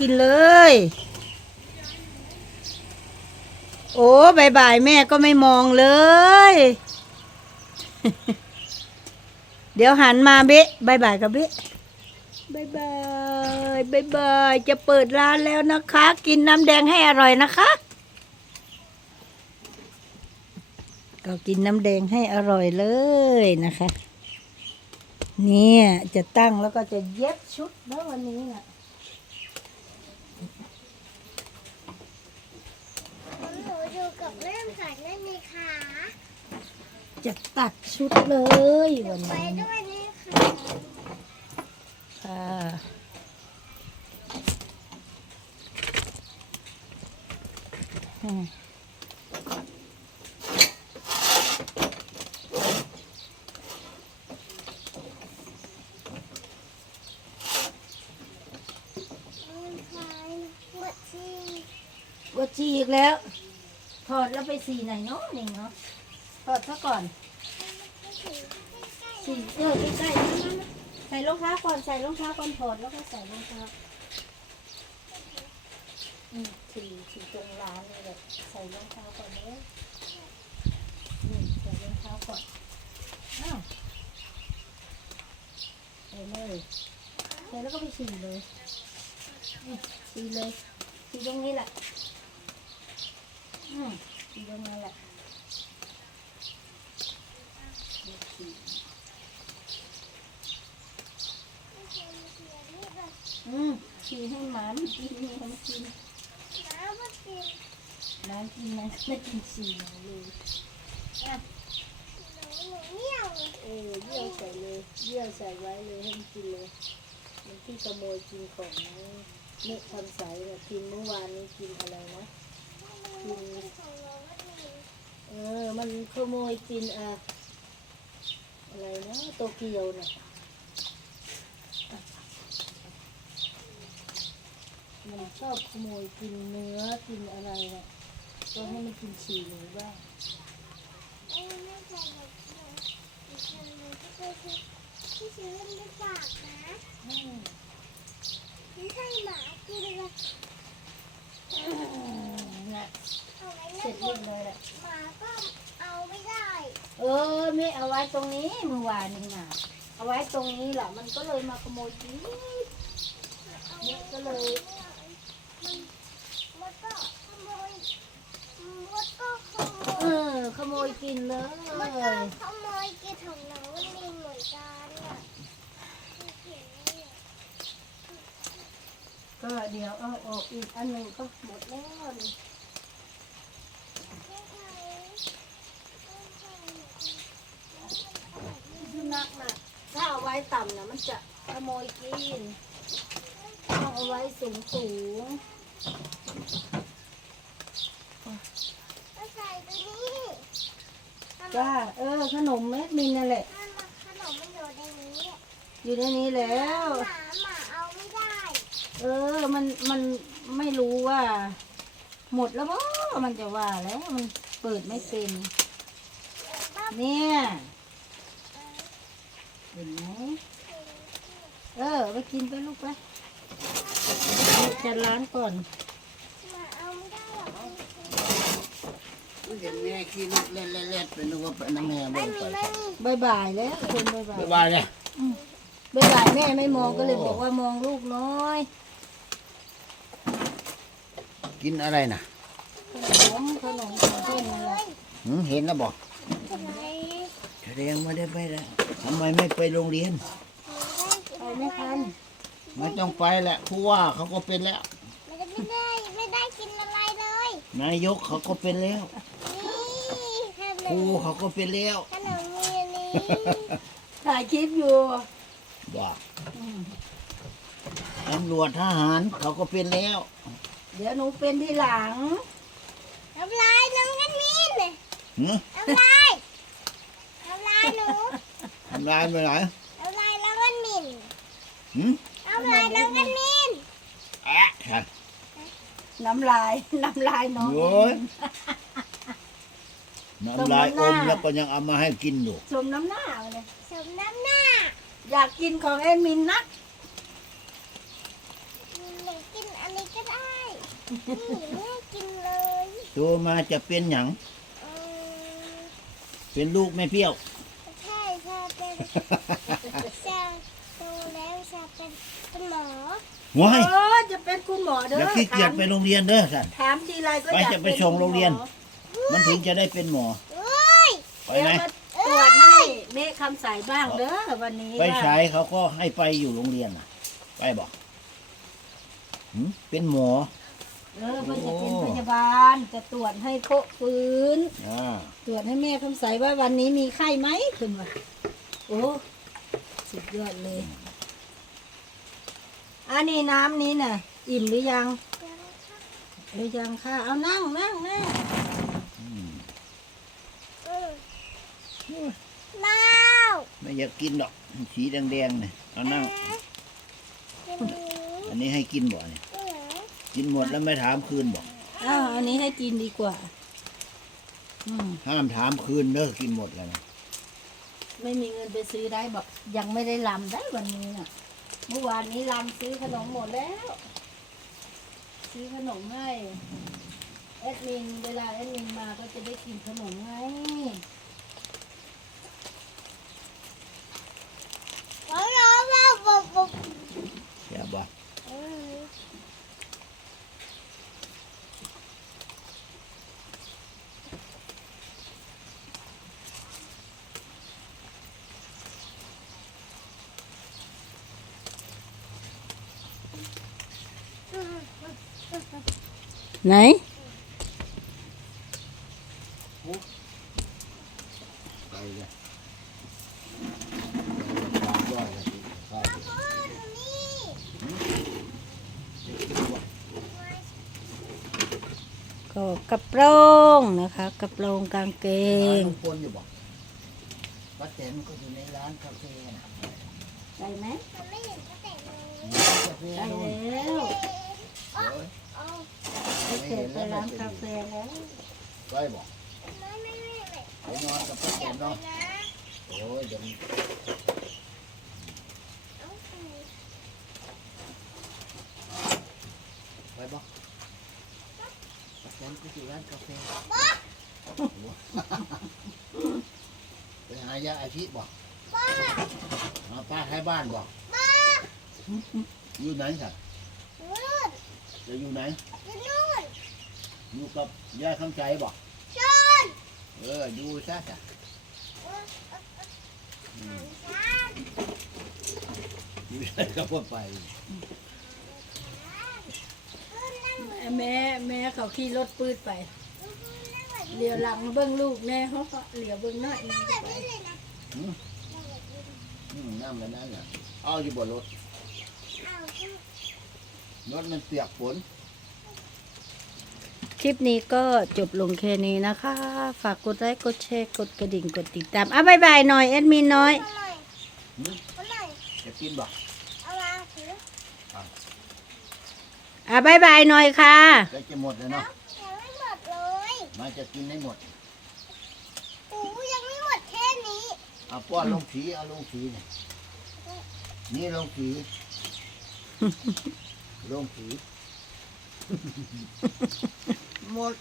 กินเลย โอ้บายบายแม่ก็ไม่มองเลย เดี๋ยวหันมาเบ๊ะบายบายกับเบ๊ะบายบายบายบายจะเปิดร้านแล้วนะคะ กินน้ำแดงให้อร่อยนะคะ ก็กินน้ำแดงให้อร่อยเลยนะคะ เนี่ยจะตั้งแล้วก็จะเย็บชุดแล้ววันนี้น่ะ นูอยู่กับแม่ฝันได้ไหมคะจะตัดชุดเลยวันไปนี้ด้วยนี่ค่ะค่ะอืมหมดที่ วัชีอีกแล้ว ถอดแล้วไปสีไหนเนาะนี่เนาะถอดซะก่อนสีเออใกล้ๆนั่นใส่รองเท้าก่อนใส่รองเท้าก่อนถอดแล้วก็ใส่รองเท้าอืมสีสีตรงร้านเลยแบบใส่รองเท้าก่อนเลยนี่ใส่รองเท้าก่อนอ้าวใส่เลยใส่แล้วก็ไปฉี่เลยนี่ฉี่เลยฉี่ตรงนี้แหละ อืมฉี่ตรงนั้นแหละอืมฉี่ให้หมันกินให้มันกินน้ำมันกินน้ำกินนะไม่กินฉี่หนูเลยอะหนูเมี่ยวเออเยี่ยวใส่เลยเยี่ยวใส่ไว้เลยให้มันกินเลยมันที่ขโมยกินของเม็ดทำใสเนี่ยกินเมื่อวานนี้กินอะไรนะ กินของหนูมันมีเออ มันขโมยกินอะอะไรนะโตเกียวเนี่ยมันชอบขโมยกินเนื้อกินอะไรเนี่ยก็ให้มันกินฉี่หนูบ้างไอ้ไม่ใส่หนูหนูหนูที่เคยซื้อที่ซื้อเล่นด้วยปากนะ อืม ไม่ใช่หมากินเลย น่ะ เอาไว้ เสร็ นั่ จ นบ เรีย น บเลยแหละ หมาก็เอาไม่ได้ เออไม่เอาไว้ตรงนี้เมื่อวานนี่น่ะเอาไว้ตรงนี้แหละมันก็เลยมาขโมยกินเนี่ก็เลยมันก็ขโมยมันก็ขโมเอยอขโมยกินเลยมันก็ขโมยกินของหนูนี่เหมือนกันอะก็เดี๋ยวเอาออกอีกอันหนึ่งก็หมดแล้วนี่ สุนัขน่ะถ้าเอาไว้ต่ำนะมันจะขโมยกินต้องเอาไว้สูงสูงก็ใส่ตัวนี้ๆจ้าเออ ขนมเม็ดมินนั่นแหละมันมาขนมมันอยู่ในนี้อยู่ในนี้แล้ว หมาหมาเอาไม่ได้เออ มัน มันไม่รู้ว่า หมดแล้วบ่มันจะว่าแล้ว มันเปิดไม่เป็น เนี่ย เห็นไหมเออไปกินไปลูกไปจะร้านก่อนหมาเอาไม่ได้หรอกเห็นแม่ขี่รถเล่นเล่นๆไปนึกว่าเป็นน้ำแม่ไม่เบิ่งมีไปไม่มีบายบายแล้วคนบายบายบ๊ายบายเลยบายบายแม่ไม่มองก็เลยบอกว่ามองลูกน้อย กินอะไรน่ะขนมขนมของเพื่อนนั่นแหละหืมเห็นแล้วบอก อะไรแสดงไม่ได้ไปแล้วทำไมไม่ไปโรงเรียน ไปไม่ทันไม่ต้องไปแหละผู้ว่าเขาก็เป็นแล้ว ไม่ได้ไม่ได้ไม่ได้กินอะไรเลยนายกเขาก็เป็นแล้วนี่ขนครูมเขาก็เป็นแล้วขนมมีอันนี้ถ่ายคลิปอยู่ บอกอืมตำรวจทหารเขาก็เป็นแล้ว เดี๋ยวหนูเป็นที่หลัง น้ำลายน้องกันมินหืมน้ำลายน้ำลายหนูทำลายไปไหนน้ำลายน้องกันมินหืมน้ำลายน้องกันมินแอะค่ะน้ำลาย น้ำลายน้อง โอ้ยน้ำลายสมอน้ำหน้ามแล้วก็ยังเอามาให้กินอยู่สมน้ำหน้าเลยสมน้ำหน้า อยากกินของแอดมินนักอยากกินอันไม่ให้กินเลยโตมาจะเป็นหยังเออเป็นลูกไม่เปรี้ยวใช่ ชาเป็นชาโตแล้วชาเป็นคุณหมอว้ายโอ้จะเป็นคุณหมอเด้ออย่าขี้เกียจไปโรงเรียนเด้อสัน ถามทีไรก็ไปอยากจะไปส่งโรงเรียน มันถึงจะได้เป็นหมอ เอ้ยไปเดี๋ยวไหมมาตรวจให้เมฆคำใสบ้างเด้อวันนี้ไปว่าใช้เขาก็ให้ไปอยู่โรงเรียนน่ะ ไปบอกหืมเป็นหมอเออมันจะเป็นโอ้พยาบาลจะตรวจให้โคฟื้น อ่าตรวจให้แม่คำใสว่าวันนี้มีไข้ไหมคุณว่า โอ้สุดยอดเลย อันนี้น้ำนี้น่ะ อิ่มหรือยังหรือยังค่ะ เอานั่งนั่งนั่งน้าวไม่อยากกินหรอก สีแดงๆเนี่ยเอานั่ง อันนี้ให้กินบ่เนี่ยกินหมดแล้วไม่ถามคืนบ่อ้าวอันนี้ให้กินดีกว่า ห้ามถามคืนเด้อกินหมดแล้วนะ ไม่มีเงินไปซื้อได้บอกยังไม่ได้ลำได้วันนี้น่ะ เมื่อวานนี้ลำซื้อขนมหมดแล้ว ซื้อขนมให้แอดมินเวลาแอดมินมาก็จะได้กินขนมไง แล้วเราเราบอกบอก แซ่บบ่ อืม ไหน ไปเลยตามร้อยเลยสิครับพ่อหนูนี่ก็กระโปรงนะคะ กระโปรงกางเกร้านง ลุงพลอยู่บ่ป้าแตนก็อยู่ในร้านกาแฟนะใส่ไหมไม่เห็นตั้งแต่เลยกาแฟใส่นู่นแล้วโอ้ยเอา ไปเสร็จไปร้านกาแฟแล้วไปบ่ไม่ไม่ไม่ไม่ไปนอนกับป้าแตอย่านไปเนาะโอ้ยเดี๋ยวไปบ่ป้าแตนก็อยู่ร้านกาแฟไปหายาอาชีพบ่ป้าป้าให้บ้านบ่ป้าอยู่ไหนสัตว์จะอยู่ไหน อยู่นู่นอยู่กับยายคำใจบ่ชนเอออยู่ซะจ้ะหันซ้ายอยู่ใช่ก็พอไปขึ้นนั่งเหมือนแม่แม่เขาขี่รถปืดไปขึ้นนั่งแบบเหลียวหลังเบิ้งลูกแน่เขาก็เหลียวเบิ้งหน้าอีกนั่งแบบนี้เลยนะอืมนั่งแบบนี้อืมน้ำกันนั่นน่ะเอาอยู่บนรถเอาขึ้นรถมันเปียกฝนค ลิปนี้ก็จบลงแค่นี้นะคะ ฝากกดไลค์กดแชร์กดกระดิ่งกดติดตามอะบายบายหน่อยแอดมินน้อยเอาหน่อยหืมเอาหน่อยจะกินบ่เอามาถืออะบายบายหน่อยค่ะจะจะหมดแล้วเอ้าเนาะยังไม่หมดเลยมาจะกินให้หมดปูยังไม่หมดแค่นี้เอาป้อนลงผีเอาลงผีเนี่ยนี่ลงผีลงผี หมด